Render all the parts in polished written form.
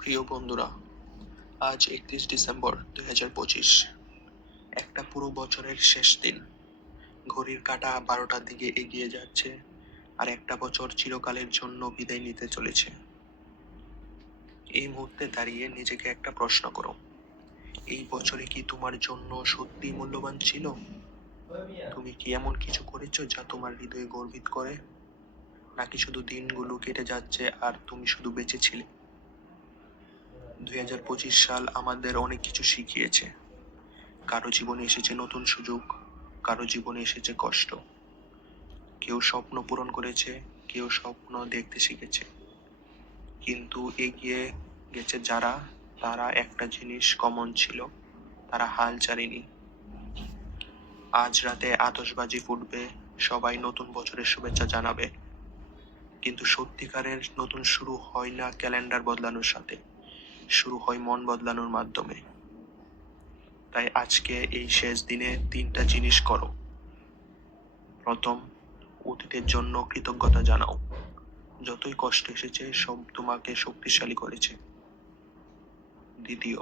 প্রিয় বন্ধুরা, আজ 31 ডিসেম্বর 2025। একটা পুরো বছরের শেষ দিন। ঘড়ির কাঁটা 12টার দিকে এগিয়ে যাচ্ছে, আর একটা বছর চিরকালের জন্য বিদায় নিতে চলেছে। এই মুহূর্তে দাঁড়িয়ে নিজেকে একটা প্রশ্ন করো, এই বছরে কি তোমার জন্য সত্যি মূল্যবান ছিল? তুমি কি এমন কিছু করেছো যা তোমার হৃদয়ে গর্বিত করে, নাকি শুধু দিনগুলো কেটে যাচ্ছে আর তুমি শুধু বেঁচে ছিলে? 2025 সাল আমাদের অনেক কিছু শিখিয়েছে। কারো জীবনে এসেছে নতুন সুযোগ, কারো জীবনে এসেছে কষ্ট। কেউ স্বপ্ন পূরণ করেছে, কেউ স্বপ্ন দেখতে শিখেছে। কিন্তু এগিয়ে গেছে যারা, তারা একটা জিনিস কমন ছিল, তারা হাল ছাড়েনি। আজ রাতে আতশবাজি ফুটবে, সবাই নতুন বছরের শুভেচ্ছা জানাবে। কিন্তু সত্যিকারের নতুন শুরু হয় না ক্যালেন্ডার বদলানোর সাথে, শুরু হয় মন বদলানোর মাধ্যমে। তাই আজকে এই শেষ দিনে 3টা জিনিস করো। প্রথম, অতীতের জন্য কৃতজ্ঞতা জানাও। যতই কষ্ট এসেছে, সব তোমাকে শক্তিশালী করেছে। দ্বিতীয়,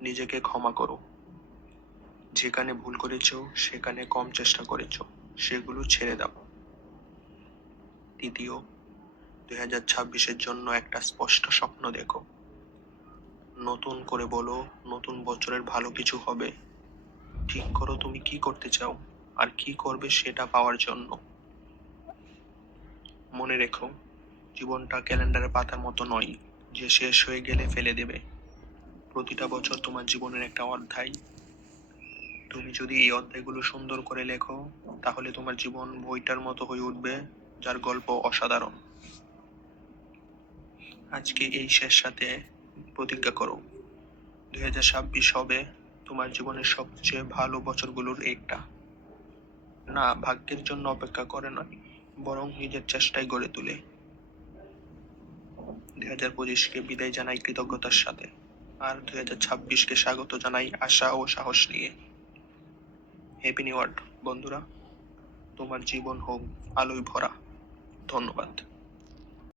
নিজেকে ক্ষমা করো। যেখানে ভুল করেছো, সেখানে কম চেষ্টা করেছো, সেগুলো ছেড়ে দাও। তৃতীয়, 2026-এর জন্য একটা স্পষ্ট স্বপ্ন দেখো। নতুন করে বলো, নতুন বছরের ভালো কিছু হবে। ঠিক করো তুমি কি করতে চাও, আর কি করবে সেটা পাওয়ার জন্য। মনে রেখো, জীবনটা ক্যালেন্ডারের পাতার মতো নয় যে শেষ হয়ে গেলে ফেলে দেবে। প্রতিটা বছর তোমার জীবনের একটা অধ্যায়। তুমি যদি এই অধ্যায়গুলো সুন্দর করে লেখো, তাহলে তোমার জীবন বইটার মতো হয়ে উঠবে, যার গল্প অসাধারণ। আজকে এই শেষ সাথে প্রতিজ্ঞা করো, 2026 হবে তোমার জীবনের সবচেয়ে ভালো বছরগুলোর একটা। না ভাগ্যের জন্য অপেক্ষা করে নয়, বরং নিজের চেষ্টায় গড়ে তুলে। 2025-কে বিদায় জানাই কৃতজ্ঞতার সাথে, আর 2026-কে স্বাগত জানাই আশা ও সাহস নিয়ে। হ্যাপি নিউ ইয়ার বন্ধুরা, তোমার জীবন হোক আলোয় ভরা। ধন্যবাদ।